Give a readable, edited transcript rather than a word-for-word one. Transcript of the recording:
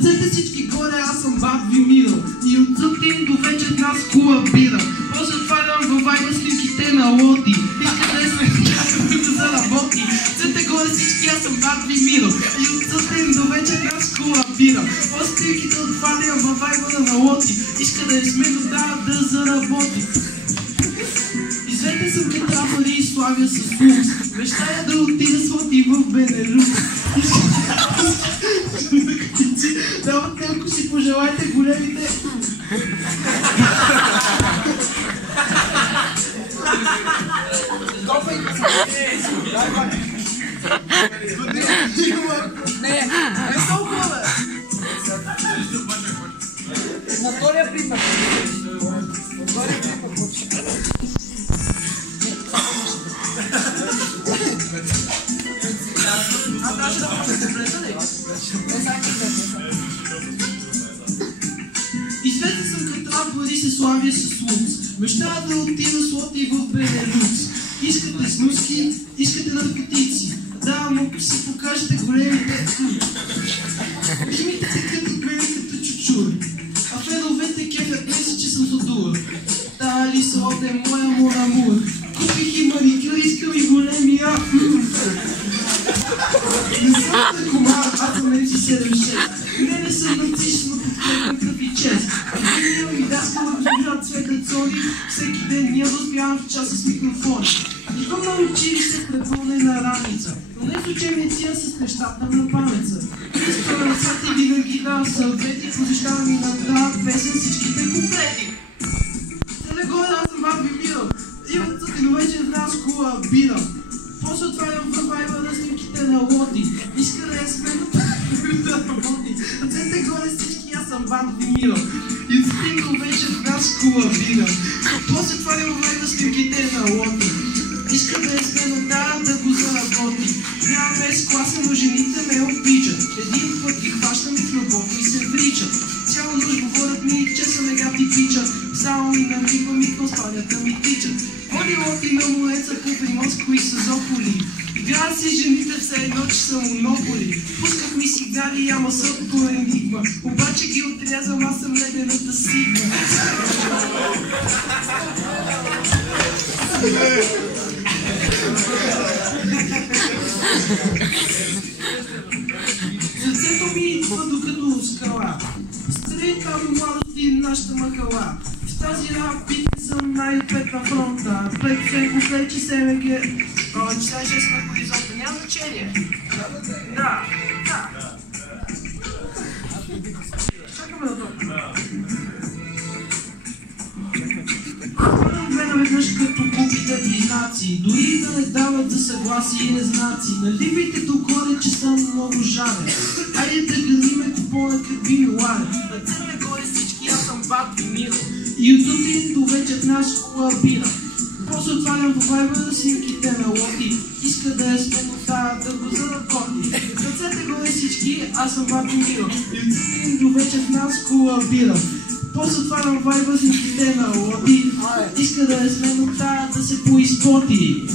Ръцете всички горе, аз съм бат Вимиро. И от сутрин до вечер нас колабира. После отварям във вайба снимките на Лоти. Иска да сме да заработи. Ръцете горе всички, аз съм бат Вимиро. И от сутрин до вечер нас колабира. После снимките отварям във вайба на Лоти. Иска да сме да заработи. Извете съм метафори и славя с лукс. Мечтая да отида с Лоти в Бенелюкс. Дават някой си пожелайте големите. Не толкова, бе! На втория припад. Втория припад почва. А даже да почва да влеза ли? Известен съм като рапър и се славя с лукс. Мечтая да отида с Лоти в Бенелюкс. Искате снуски, искате наркотици. Да, но си покажете големите. Имите се като мен като чучур. А федовете кефят мисля, че съм задур. Да, ли са оде моя монамур. Купих и маникюр, искам и големия. Не съм на комар, аз съм менци 7-6. Не съм нациш, но подкрепям кръв и чест. Виния ми даскала друга цвета цони. Всеки ден ние успявам в часа с микрофон. Идвам на училище препълнена раница. Но не с учебници, а с нещата на памеца. Изправя на сати винаги давам съвети. Посещавам и на тази песен всичките куплети. Теле горе, аз съм бат Вимиро. И от сутрин вечер в нас колабирам. После отварям във вайба на снимките на Лоти. Иска да сме да работи. Ръцете горе всички, аз съм бат Вимиро. И от сутрин вечер в нас колабирам. После отварям във вайба снимките на Лоти. Иска да сме да го заработи. Нямаме с класа, но жените ме обичат. Един път ги хващам и в любов и се вричат. Цяла нощ говорят ми, че са мегати пича. Само ми намигвам и към спалнята ми тичат. Води Лоти на мореца по Приморско и Созополи. Играят си жените все едно, че са монополи. Пусках ми сигнали, ама са по енигма. Обаче ги отрязам, аз съм ледената сигма. Сърцето ми идва докато скала. Стрей там младости нашата махала. В тази рапите съм най-напред на фронта. Пред всеко плечи СМГ. Часа 6 на хоризонта, няма значение. Да. Чакаме да толкова. Веднъж като купите близнаци, дори да не дават за съгласие знаци. Наливайте догоре, че съм много жарен. Айде да градиме купона като виноларен. Ръцете горе всички, аз съм бат Вимиро. И от сутрин до вечер нас колабира. После отварям във вайба на снимките на Лоти. Иска да сме да го заработи. Ръцете горе всички, аз съм бат Вимиро. И от сутрин до вечер нас колабира. После отварям вайба снимките на Лоти. Иска да сме да се поизпоти.